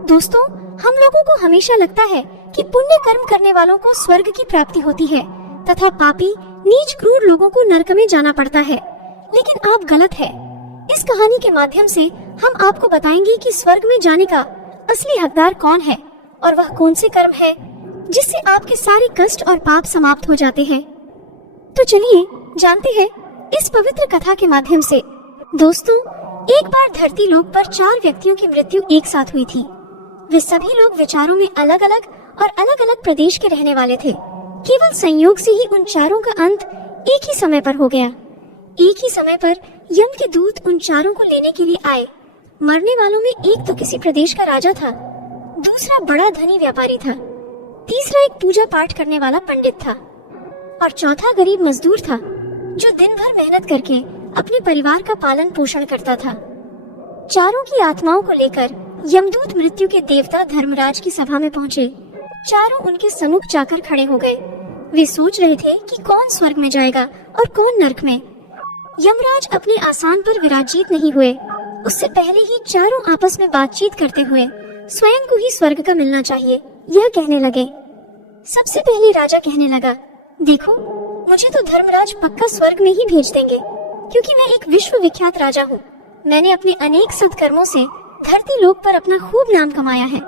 दोस्तों, हम लोगों को हमेशा लगता है कि पुण्य कर्म करने वालों को स्वर्ग की प्राप्ति होती है तथा पापी नीच क्रूर लोगों को नरक में जाना पड़ता है, लेकिन आप गलत है। इस कहानी के माध्यम से हम आपको बताएंगे कि स्वर्ग में जाने का असली हकदार कौन है और वह कौन से कर्म है जिससे आपके सारे कष्ट और पाप समाप्त हो जाते हैं। तो चलिए जानते हैं इस पवित्र कथा के माध्यम से। दोस्तों, एक बार धरती लोक पर 4 व्यक्तियों की मृत्यु एक साथ हुई थी। वे सभी लोग विचारों में अलग अलग और अलग अलग प्रदेश के रहने वाले थे। केवल संयोग से ही उन चारों का अंत एक ही समय पर हो गया। एक ही समय पर यम के दूत उन चारों को लेने के लिए आए। मरने वालों में एक तो किसी प्रदेश का राजा था, दूसरा बड़ा धनी व्यापारी था, तीसरा एक पूजा पाठ करने वाला पंडित था और चौथा गरीब मजदूर था जो दिन भर मेहनत करके अपने परिवार का पालन पोषण करता था। चारों की आत्माओं को लेकर यमदूत मृत्यु के देवता धर्मराज की सभा में पहुंचे। चारों उनके सम्मुख जाकर खड़े हो गए। वे सोच रहे थे कि कौन स्वर्ग में जाएगा और कौन नरक में। यमराज अपने आसान पर विराजित नहीं हुए। उससे पहले ही चारों आपस में बातचीत करते हुए स्वयं को ही स्वर्ग का मिलना चाहिए यह कहने लगे। सबसे पहले राजा कहने लगा, देखो, मुझे तो धर्मराज पक्का स्वर्ग में ही भेज देंगे, क्योंकि मैं एक विश्व विख्यात राजा हूँ। मैंने अपने अनेक सत्कर्मों से धरती लोक पर अपना खूब नाम कमाया है।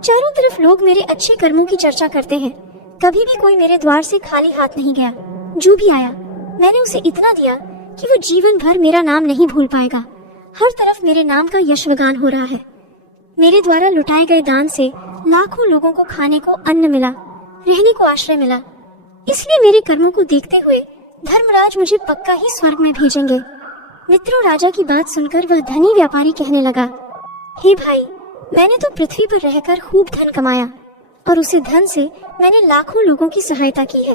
चारों तरफ लोग मेरे अच्छे कर्मों की चर्चा करते हैं। कभी भी कोई मेरे द्वार से खाली हाथ नहीं गया। जो भी आया मैंने उसे इतना दिया कि वो जीवन भर मेरा नाम नहीं भूल पाएगा। हर तरफ मेरे नाम का यशगान हो रहा है। मेरे द्वारा लुटाए गए दान से लाखों लोगों को खाने को अन्न मिला, रहने को आश्रय मिला। इसलिए मेरे कर्मों को देखते हुए धर्मराज मुझे पक्का ही स्वर्ग में भेजेंगे। मित्रों, राजा की बात सुनकर वह धनी व्यापारी कहने लगा, हे भाई, मैंने तो पृथ्वी पर रहकर खूब धन कमाया और उसी धन से मैंने लाखों लोगों की सहायता की है।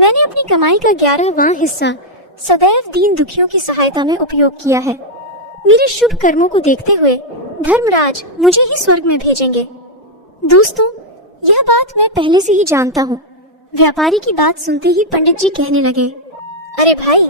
मैंने अपनी कमाई का 11वां हिस्सा सदैव दीन दुखियों की सहायता में उपयोग किया है। मेरे शुभ कर्मों को देखते हुए धर्मराज मुझे ही स्वर्ग में भेजेंगे। दोस्तों, यह बात मैं पहले से ही जानता हूँ। व्यापारी की बात सुनते ही पंडित जी कहने लगे, अरे भाई,